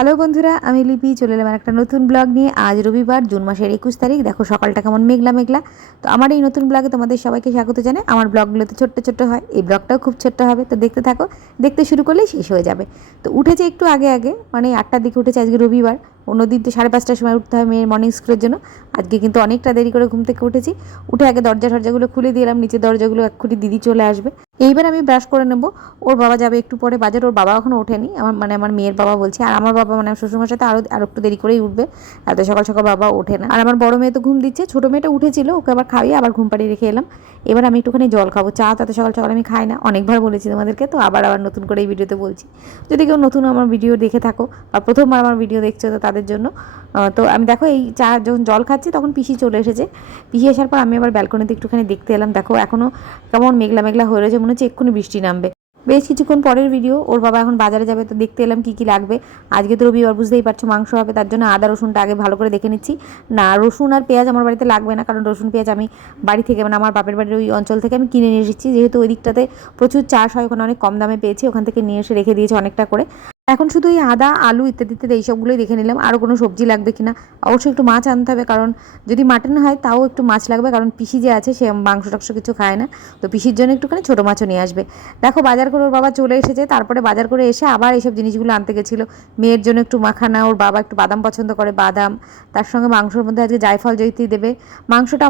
Hello বন্ধুরা, আমি লিপি চলে এলাম একটা নতুন ব্লগ নিয়ে। আজ রবিবার, জুন মাসের 21 তারিখ। দেখো সকালটা কেমন মেঘলা মেঘলা। তো আমার এই নতুন ব্লগে তোমাদের সবাইকে স্বাগত জানাই। আমার ব্লগগুলোতে ছোট্ট ছোট্ট হয়, এই ব্লগটাও খুব ছোট্ট হবে। তো দেখতে থাকো, দেখতে শুরু করলেই শেষ হয়ে যাবে। তো উঠেছে একটু আগে আগে, মানে 8টার দিকে উঠেছে। আজকে রবিবার, অন্যদিন তো 5:30টার সময় উঠতে হয় মেয়ের মর্নিং স্কুলের জন্য। আজকে কিন্তু অনেকটা দেরি করে ঘুম থেকে উঠেছি। উঠে আগে দরজাগুলো খুলে দিলাম, নিচের দরজাগুলো এক্ষুনি দিদি চলে আসবে। এইবার আমি ব্রাশ করে নেব। ওর বাবা যাবে একটু পরে বাজার। ওর বাবা এখনো ওঠেনি, আমার মেয়ের বাবা বলছি। আর আমার বাবা মানে শ্বশুরমশাই তো আরও একটু দেরি করেই উঠবে, এত সকাল সকাল বাবা ওঠে না। আর আমার বড় মেয়ে তো ঘুম দিচ্ছে, ছোটো মেয়েটা উঠেছিল, ওকে আবার খাইয়ে আবার ঘুম পাড়িয়ে রেখে এলাম। এবার আমি একটুখানি জল খাবো। চা তাতে সকাল সকাল আমি খাই না, অনেকবার বলেছি তোমাদেরকে, তো আবার নতুন করে এই ভিডিওতে বলছি। যদি কেউ নতুন আমার ভিডিও দেখে থাকো বা প্রথমবার আমার ভিডিও দেখছো, তো তাদের জন্য। তো আমি দেখো এই চা যখন জল খাচ্ছি তখন পিসি চলে এসেছে। পিসি আসার পর আমি আবার ব্যালকনিতে একটুখানি দেখতে এলাম। দেখো এখনও কেমন মেঘলা মেঘলা হয়ে রয়েছে, মনে হচ্ছে এক্ষুনি বৃষ্টি নামবে। বেশ কিছুক্ষণ পরের ভিডিও। ওর বাবা এখন বাজারে যাবে, তো দেখতে এলাম কী কী লাগবে। আজকে তো রবিবার, বুঝতেই পারছো, মাংস হবে, তার জন্য আদা রসুনটা আগে ভালো করে দেখে নিচ্ছি। না, রসুন আর পেঁয়াজ আমার বাড়িতে লাগবে না, কারণ রসুন পেঁয়াজ আমি বাড়ি থেকে, মানে আমার বাপের বাড়ির ওই অঞ্চল থেকে আমি কিনে নিয়ে এসেছি। যেহেতু ওই দিকটাতে প্রচুর চাষ হয়, ওখানে অনেক কম দামে পেয়েছি, ওখান থেকে নিয়ে এসে রেখে দিয়েছি অনেকটা করে। এখন শুধু এই আদা, আলু ইত্যাদি ইত্যাদি এইসবগুলোই দেখে নিলাম। আরও কোনো সবজি লাগবে কিনা, অবশ্যই একটু মাছ আনতে হবে, কারণ যদি মাটন হয় তাও একটু মাছ লাগবে, কারণ পিসি যে আছে সে মাংস টাংস কিছু খায় না। তো পিসির জন্য একটুখানি ছোটো মাছও নিয়ে আসবে। দেখো বাজার করে ওর বাবা চলে এসেছে, তারপরে বাজার করে এসে আবার এইসব জিনিসগুলো আনতে গেছিলো। মেয়ের জন্য একটু মাখানা, ওর বাবা একটু বাদাম পছন্দ করে, বাদাম, তার সঙ্গে মাংসর মধ্যে আজকে জায়ফল জয়িত্রী দেবে। মাংসটা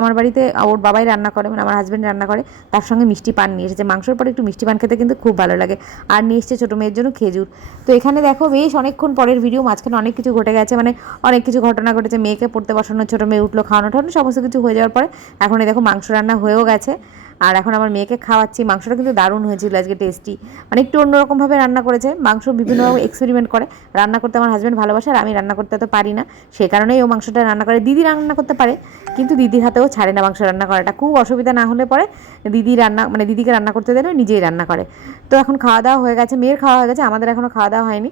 আমার বাড়িতে ওর বাবাই রান্না করে, মানে আমার হাজব্যান্ড রান্না করে। তার সঙ্গে মিষ্টি পান নিয়ে এসেছে। মাংসর পরে একটু মিষ্টি পান খেতে কিন্তু খুব ভালো লাগে। আর নিয়ে এসেছে ছোটো মেয়ের জন্য খেজুর। তো এখানে দেখো বেশ অনেকক্ষণ পরের ভিডিও, মাঝখানে অনেক কিছু ঘটে গেছে, মানে অনেক কিছু ঘটনা ঘটেছে। মেয়েকে পড়তে বসানো, ছোটো মেয়ে উঠলো, খাওয়ানো ঠানো সমস্ত কিছু হয়ে যাওয়ার পরে এখন এই দেখো মাংস রান্না হয়েও গেছে। আর এখন আমার মেয়েকে খাওয়াচ্ছি। মাংসটা কিন্তু দারুণ হয়েছিল আজকে, টেস্টি, মানে একটু অন্যরকমভাবে রান্না করেছে। মাংস বিভিন্নভাবে এক্সপেরিমেন্ট করে রান্না করতে আমার হাজব্যান্ড ভালোবাসে, আর আমি রান্না করতে তো পারি না, সেই কারণেই ও মাংসটা রান্না করে। দিদি রান্না করতে পারে, কিন্তু দিদির হাতেও ছাড়ে না মাংস রান্না করাটা। খুব অসুবিধা না হলে পরে দিদি রান্না, মানে দিদিকে রান্না করতে দেয় না, নিজেই রান্না করে। তো এখন খাওয়া দাওয়া হয়ে গেছে, মেয়ের খাওয়া হয়ে গেছে, আমাদের এখনও খাওয়া দাওয়া হয়নি।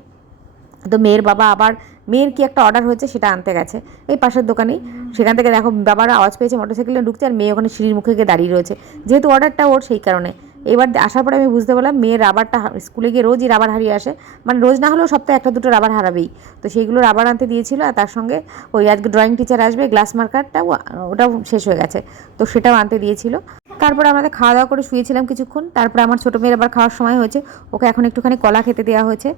তো মেয়ের বাবা আবার মেয়ের কি একটা অর্ডার হয়েছে সেটা আনতে গেছে এই পাশের দোকানেই। সেখান থেকে দেখো বাবার আওয়াজ পেয়েছে, মোটরসাইকেলে ঢুকছে, আর মেয়ে ওখানে সিঁড়ির মুখে গিয়ে দাঁড়িয়ে রয়েছে, যেহেতু অর্ডারটা ওর, সেই কারণে। এবার আসার পরে আমি বুঝতে পারলাম মেয়ের রাবারটা, স্কুলে গিয়ে রোজই রাবার হারিয়ে আসে, মানে রোজ না হলেও সপ্তাহে একটা দুটো রাবার হারাবেই। তো সেইগুলো রাবার আনতে দিয়েছিল, আর তার সঙ্গে ওই আজকে ড্রয়িং টিচার আসবে, গ্লাস মার্কারটাও ওটাও শেষ হয়ে গেছে, তো সেটাও আনতে দিয়েছিল। তারপরে আমাদের খাওয়া দাওয়া করে শুয়েছিলাম কিছুক্ষণ। তারপরে আমার ছোটো মেয়ের আবার খাওয়ার সময় হয়েছে, ওকে এখন একটুখানি কলা খেতে দেওয়া হয়েছে।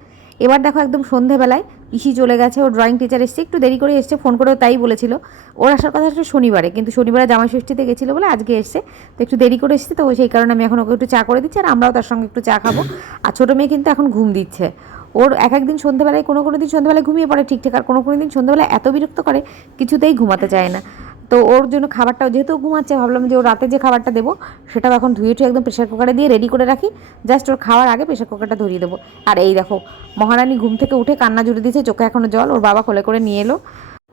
এবার দেখো একদম সন্ধেবেলায় পিসি চলে গেছে, ওর ড্রয়িং টিচার এসছে, একটু দেরি করে এসছে, ফোন করেও তাই বলেছিল। ওর আসার কথা ছিল শনিবারে, কিন্তু শনিবারে জামাই ষষ্ঠীতে গেছিলো বলে আজকে এসছে, তো একটু দেরি করে এসছে। তো সেই কারণে আমি এখন ওকে একটু চা করে দিচ্ছি, আর আমরাও তার সঙ্গে একটু চা খাবো। আর ছোটো মেয়ে কিন্তু এখন ঘুম দিচ্ছে। ওর এক একদিন সন্ধ্যেবেলায়, কোনো দিন সন্ধ্যেবেলায় ঘুমিয়ে পড়ে ঠিকঠাক, আর কোনো দিন সন্ধ্যেবেলায় এত বিরক্ত করে কিছুতেই ঘুমাতে চায় না। তো ওর জন্য খাবারটাও, যেহেতু ঘুমাচ্ছে, ভাবলাম যে ওর রাতে যে খাবারটা দেবো সেটাও এখন ধুয়ে টুয়ে একদম প্রেশার কুকারে দিয়ে রেডি করে রাখি, জাস্ট ওর খাওয়ার আগে প্রেশার কুকারটা ধরিয়ে দেবো। আর এই দেখো মহারানী ঘুম থেকে উঠে কান্না জুড়ে দিয়েছে, চোখে এখনো জল, ওর বাবা কোলে করে নিয়ে এলো।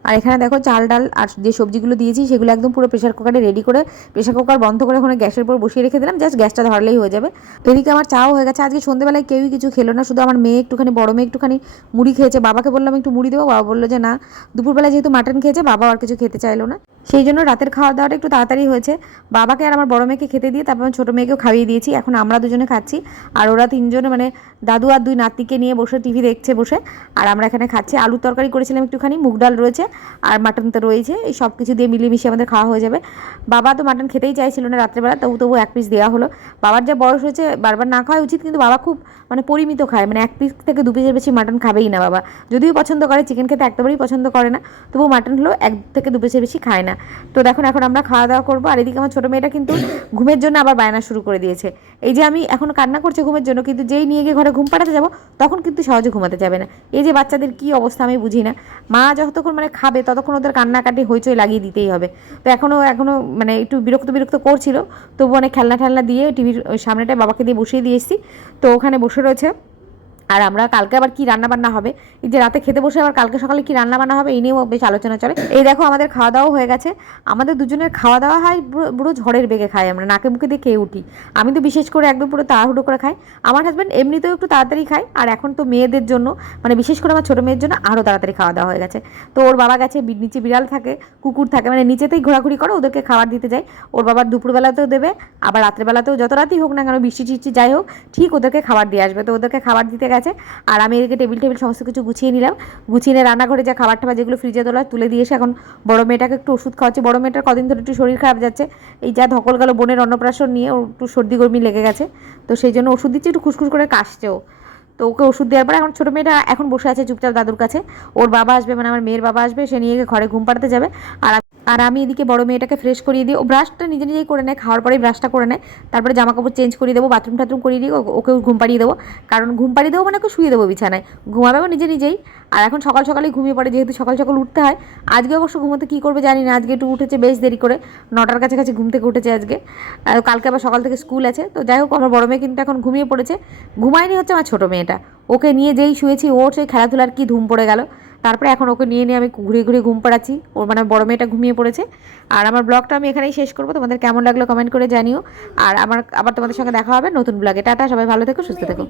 আর এখানে দেখো চাল ডাল আর যে সবজিগুলো দিয়েছি সেগুলো একদম পুরো প্রেশার কুকারে রেডি করে, প্রেশার কুকার বন্ধ করে ওখানে গ্যাসের উপর বসিয়ে রেখে দিলাম, জাস্ট গ্যাসটা ধরলেই হয়ে যাবে। এদিকে আমার চাও হয়ে গেছে। আজকে সন্ধ্যেবেলায় কেউই কিছু খেলো না, শুধু আমার মেয়ে একটুখানি, বড় মেয়ে একটুখানি মুড়ি খেয়েছে। বাবাকে বললাম একটু মুড়ি দেবো, বাবা বললো যে না। দুপুরবেলা যেহেতু মাটন খেয়েছে, বাবা আর কিছু খেতে চাইলো না, সেই জন্য রাতের খাওয়া দাওয়াটা একটু তাড়াতাড়ি হয়েছে। বাবাকে আর আমার বড় মেয়েকে খেতে দিয়ে তারপর আমি ছোটো মেয়েকেও খাইয়ে দিয়েছি। এখন আমরা দুজনে খাচ্ছি, আর ওরা তিনজনে, মানে দাদু আর দুই নাতিকে নিয়ে বসে টিভি দেখছে বসে, আর আমরা এখানে খাচ্ছি। আলুর তরকারি করেছিলাম একটুখানি, মুগ ডাল রয়েছে, আর মাটন তো রয়েছে। এই সব কিছু দিয়ে মিলিয়ে মিশিয়ে আমাদের খাওয়া হয়ে যাবে। বাবা তো মাটন খেতেই চাইছিল না রাত্রেবেলা, তবু এক পিস দেওয়া হলো। বাবার যা বয়স হয়েছে, বারবার না খাওয়া উচিত, কিন্তু বাবা খুব মানে পরিমিত খায়, মানে এক পিস থেকে দু পিসের বেশি মাটন খাবেই না বাবা। যদিও পছন্দ করে, চিকেন খেতে একেবারেই পছন্দ করে না, তবু মাটন হলো এক থেকে দু পিসের বেশি খায় না। তো দেখুন এখন আমরা খাওয়া দাওয়া করবো। আর এদিকে আমার ছোটো মেয়েটা কিন্তু ঘুমের জন্য আবার বায়না শুরু করে দিয়েছে। এই যে আমি এখন কান্না করছে ঘুমের জন্য, কিন্তু যেই নিয়ে গিয়ে ঘরে ঘুম পাড়াতে যাবো তখন কিন্তু সহজে ঘুমাতে যাবে না। এই যে বাচ্চাদের কী অবস্থা আমি বুঝি না। মা যতক্ষণ মানে খাবে ততক্ষণ ওদের কান্নাকাটি হইচই লাগিয়ে দিতেই হবে। তো এখনও মানে একটু বিরক্ত করছিল, তবু অনেক খেলনা দিয়ে টিভির ওই সামনেটায় বাবাকে দিয়ে বসিয়ে দিয়ে এসেছি। তো ওখানে বসে রয়েছে। আর আমরা কালকে আবার কি রান্নাবান্না হবে, এই যে রাতে খেতে বসে আবার কালকে সকালে কি রান্নাবান্না হবে এই নিয়েও বেশ আলোচনা চলে। এই দেখো আমাদের খাওয়া দাওয়া হয়ে গেছে। আমাদের দুজনের খাওয়া দাওয়া হয় পুরো ঝড়ের বেগে খাই, আমরা নাকে মুখে দিয়ে খেয়ে উঠি। আমি তো বিশেষ করে একদম পুরো তাড়াহুড়ো করে খাই। আমার হাজব্যান্ড এমনিতেও একটু তাড়াতাড়ি খায়, আর এখন তো মেয়েদের জন্য, মানে বিশেষ করে আমার ছোটো মেয়ের জন্য আরও তাড়াতাড়ি খাওয়া দাওয়া হয়ে গেছে। তো ওর বাবা গেছে, নিচে বিড়াল থাকে, কুকুর থাকে, মানে নিচেতেই ঘোরাঘুরি করে, ওদেরকে খাবার দিতে যায়। ওর বাবার দুপুরবেলাতেও দেবে, আবার রাত্রেবেলাতেও, যত রাতই হোক না কেন, বৃষ্টি টিষ্টি যাই হোক, ঠিক ওদেরকে খাবার দিয়ে আসবে। তো ওদেরকে খাবার দিতে গেছে। গেছে। আর আমি এদিকে টেবিল সমস্ত কিছু গুছিয়ে নিলাম, গুছিয়ে নিয়ে রান্নাঘরে যা খাবার টাবার যেগুলো ফ্রিজে তোলা তুলে দিয়ে এসে এখন বড় মেয়েটাকে একটু ওষুধ খাওয়াচ্ছি। বড় মেয়েটার কদিন ধরে একটু শরীর খারাপ যাচ্ছে, এই যা ধকল গেল বোনের অন্নপ্রাশন নিয়ে ওর একটু সর্দি গরমি লেগে গেছে, তো সেই জন্য ওষুধ দিচ্ছি, একটু খুসখুস করে কাশছেও। তো ওকে ওষুধ দেওয়ার পরে এখন ছোটো মেয়েটা এখন বসে আছে চুপচাপ দাদুর কাছে। ওর বাবা আসবে, মানে আমার মেয়ের বাবা আসবে, সে নিয়ে গিয়ে ঘরে ঘুম পাড়াতে যাবে। আর আমি এদিকে বড় মেয়েটাকে ফ্রেশ করিয়ে দিই, ও ব্রাশটা নিজেই করে নেয়, খাওয়ার পরেই ব্রাশটা করে নেয়। তারপরে জামা কাপড় চেঞ্জ করিয়ে দেবো, বাথরুম টাথরুম করিয়ে দিয়ে ওকেও ঘুম পাড়িয়ে দেবো। কারণ ঘুম পাড়িয়ে দেবো মানে ওকে শুয়ে দেবো বিছানায়, ঘুমাবে নিজেই। আর এখন সকালেই ঘুমিয়ে পড়ে, যেহেতু সকাল উঠতে হয়। আজকে অবশ্য ঘুমোতে কী করবে জানি না, আজকে একটু উঠেছে বেশ দেরি করে, 9টার কাছাকাছি ঘুম থেকে উঠেছে আজকে। কালকে আবার সকাল থেকে স্কুল আছে। তো যাই হোক, আমার বড় মেয়ে কিন্তু এখন ঘুমিয়ে পড়েছে। ঘুমায়নি হচ্ছে আমার ছোটো মেয়েটা, ওকে নিয়ে যেই শুয়েছি ওর সেই খেলাধুলার কি ধুম পড়ে গেল। তারপরে এখন ওকে নিয়ে আমি ঘুরে ঘুম পাড়াচ্ছি, ওর মানে বড় মেয়েটা ঘুমিয়ে পড়েছে। আর আমার ব্লগটা আমি এখানেই শেষ করবো, তোমাদের কেমন লাগলো কমেন্ট করে জানিও। আর আবার তোমাদের সঙ্গে দেখা হবে নতুন ব্লগে। টাটা, সবাই ভালো থেকো, সুস্থ থেকো।